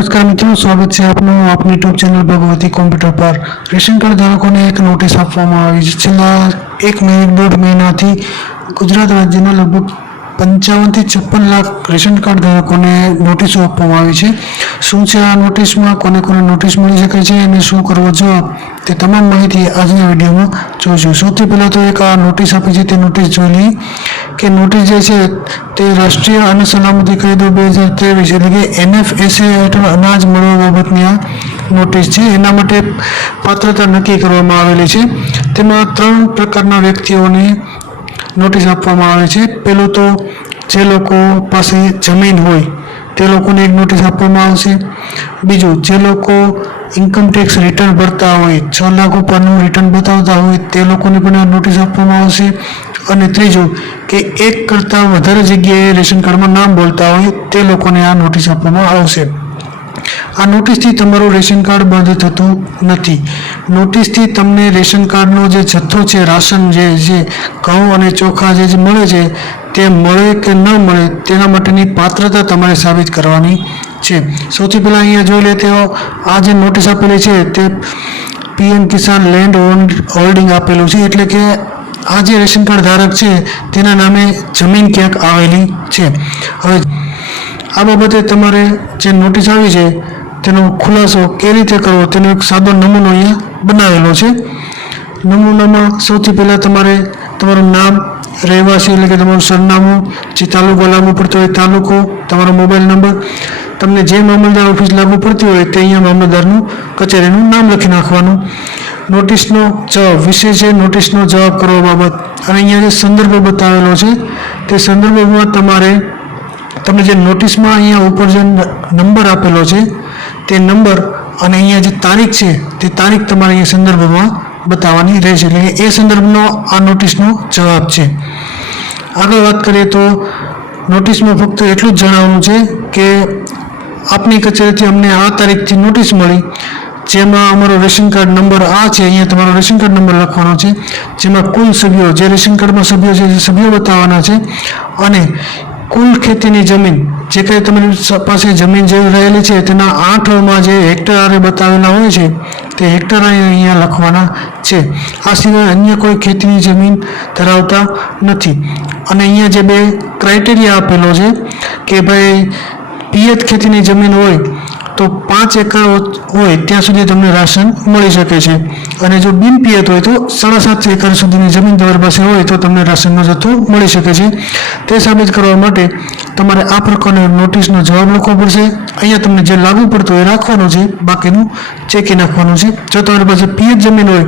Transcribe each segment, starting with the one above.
નમસ્કાર મિત્રો, સ્વાગત છે આપનું. આપની યુટ્યુબ ચેનલ ભગવતી કોમ્પ્યુટર પર. રેશન કાર્ડ ધારકોને એક નોટિસ આપવામાં આવી છે. છેલ્લા એક મહિના, દોઢ મહિનાથી ગુજરાત રાજ્યના લગભગ પંચાવનથી છપ્પન લાખ રેશન કાર્ડ ધારકોને નોટિસો આપવામાં આવી છે. શું છે આ નોટિસમાં? કોને કોને નોટિસ મળી શકે છે અને શું કરવો જવાબ તે તમામ માહિતી આજના વિડીયોમાં જોઈશું. સૌથી પહેલાં તો એક આ નોટિસ આપી છે. તે નોટિસ જોઈ લઈએ. કે નોટિસ જે છે તે રાષ્ટ્રીય અન્ન સલામતી કાયદો બે હજાર ત્રેવીસ એટલે કે એનએફએસએ હેઠળ અનાજ મળવા બાબતની આ નોટિસ છે. એના માટે પાત્રતા નક્કી કરવામાં આવેલી છે. તેમાં ત્રણ પ્રકારના વ્યક્તિઓને નોટિસ આપવામાં આવે છે. પહેલું તો જે લોકો પાસે જમીન હોય તે લોકોને એક નોટિસ આપવામાં આવશે. બીજું, જે લોકો ઇન્કમ ટેક્સ રિટર્ન ભરતા હોય, છ લાખ ઉપરનું રિટર્ન બતાવતા હોય તે લોકોને પણ આ નોટિસ આપવામાં આવશે. અને ત્રીજું કે એક કરતાં વધારે જગ્યાએ રેશન કાર્ડમાં નામ બોલતા હોય તે લોકોને આ નોટિસ આપવામાં આવશે. આ નોટિસથી તમારું રેશન કાર્ડ બંધ થતું નથી. નોટિસથી તમને રેશન કાર્ડનો જે જથ્થો છે, રાશન જે જે ઘઉં અને ચોખા જે મળે છે, તે મળે કે ન મળે તેના માટેની પાત્રતા તમારે સાબિત કરવાની છે. સૌથી પહેલાં અહીંયા જોઈ લે તો આ જે નોટિસ આપેલી છે તે પીએમ કિસાન લેન્ડ હોલ્ડિંગ આપેલું છે, એટલે કે આ જે રેશન કાર્ડ ધારક છે, તેના નામે જમીન ક્યાંક આવેલી છે. હવે આ બાબતે તમારે જે નોટિસ આવી છે, તેનો ખુલાસો કેવી રીતે કરવો, તેનો એક સાદો નમૂનો અહીંયા બનાવેલો છે. નમૂનામાં સૌથી પહેલાં તમારે તમારું નામ, રહેવાસી એટલે કે તમારું સરનામું, જે તાલુકો લાગુ પડતો હોય તાલુકો, તમારો મોબાઈલ નંબર, તમને જે મામલદાર ઓફિસ લાગુ પડતી હોય તે અહીંયા મામલદારનું કચેરીનું નામ લખી નાખવાનું. નોટિસનો જવાબ વિષય છે નોટિસનો જવાબ કરવા બાબત, અને અહીંયા જે સંદર્ભ બતાવેલો છે, તે સંદર્ભમાં તમારે, તમને જે નોટિસમાં અહીંયા ઉપર જે નંબર આપેલો છે, તે નંબર અને અહીંયા જે તારીખ છે, તે તારીખ તમારે અહીંયા સંદર્ભમાં બતાવવાની રહેશે. એટલે એ સંદર્ભનો આ નોટિસનો જવાબ છે. આગળ વાત કરીએ તો નોટિસમાં ફક્ત એટલું જ જણાવવાનું છે કે આપની કચેરીથી અમને આ તારીખથી નોટિસ મળી જેમાં અમારો રેશન કાર્ડ નંબર આ છે, અહીંયા તમારો રેશન કાર્ડ નંબર લખવાનો છે, જેમાં કુલ સભ્યો, જે રેશન કાર્ડમાં સભ્યો છે તે સભ્યો બતાવવાના છે, અને કુલ ખેતીની જમીન, જે કંઈ તમારી પાસે જમીન જે રહેલી છે, તેના આઠમાં જે હેક્ટર બતાવેલા હોય છે, તે હેક્ટર અહીંયા લખવાના છે. આ સિવાય અન્ય કોઈ ખેતીની જમીન ધરાવતા નથી. અને અહીંયા જે બે ક્રાઇટેરિયા આપેલો છે, કે ભાઈ પિયત ખેતીની જમીન હોય તો પાંચ એકર હોય ત્યાં સુધી તમને રાશન મળી શકે છે. અને જો બિન પિયત હોય તો સાડા સાત એકર સુધીની જમીન તમારી પાસે હોય તો તમને રાશનનો જથ્થો મળી શકે છે. તે સાબિત કરવા માટે તમારે આ પ્રકારનો નોટિસનો જવાબ લખવો પડશે. અહીંયા તમને જે લાગુ પડતું હોય એ રાખવાનું છે. બાકીનું ચેકી નાખવાનું છે. જો તમારી પાસે પિયત જમીન હોય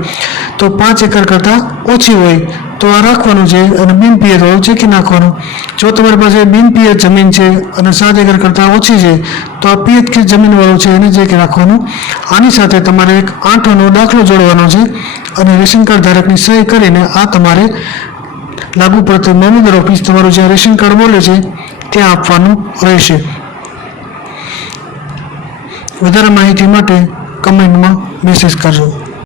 તો પાંચ એકર કરતાં ઓછી હોય. તો આ રાખવાનું છે અને બિન પિયત હોય ચેકી નાખવાનું? જો તમારી પાસે બિન જમીન છે અને સાત એકર કરતાં ઓછી છે, તો આ પિયત કે જમીનવાળું છે એને જે કે રાખવાનું. આની સાથે તમારે એક આઠનો દાખલો જોડવાનો છે અને રેશન કાર્ડ ધારકની સહી કરીને આ તમારે લાગુ પડતું મામલતદાર ઓફિસ તમારું જ્યાં રેશન કાર્ડ બોલે છે, ત્યાં આપવાનું રહેશે. વધારે માહિતી માટે કમેન્ટમાં મેસેજ કરજો.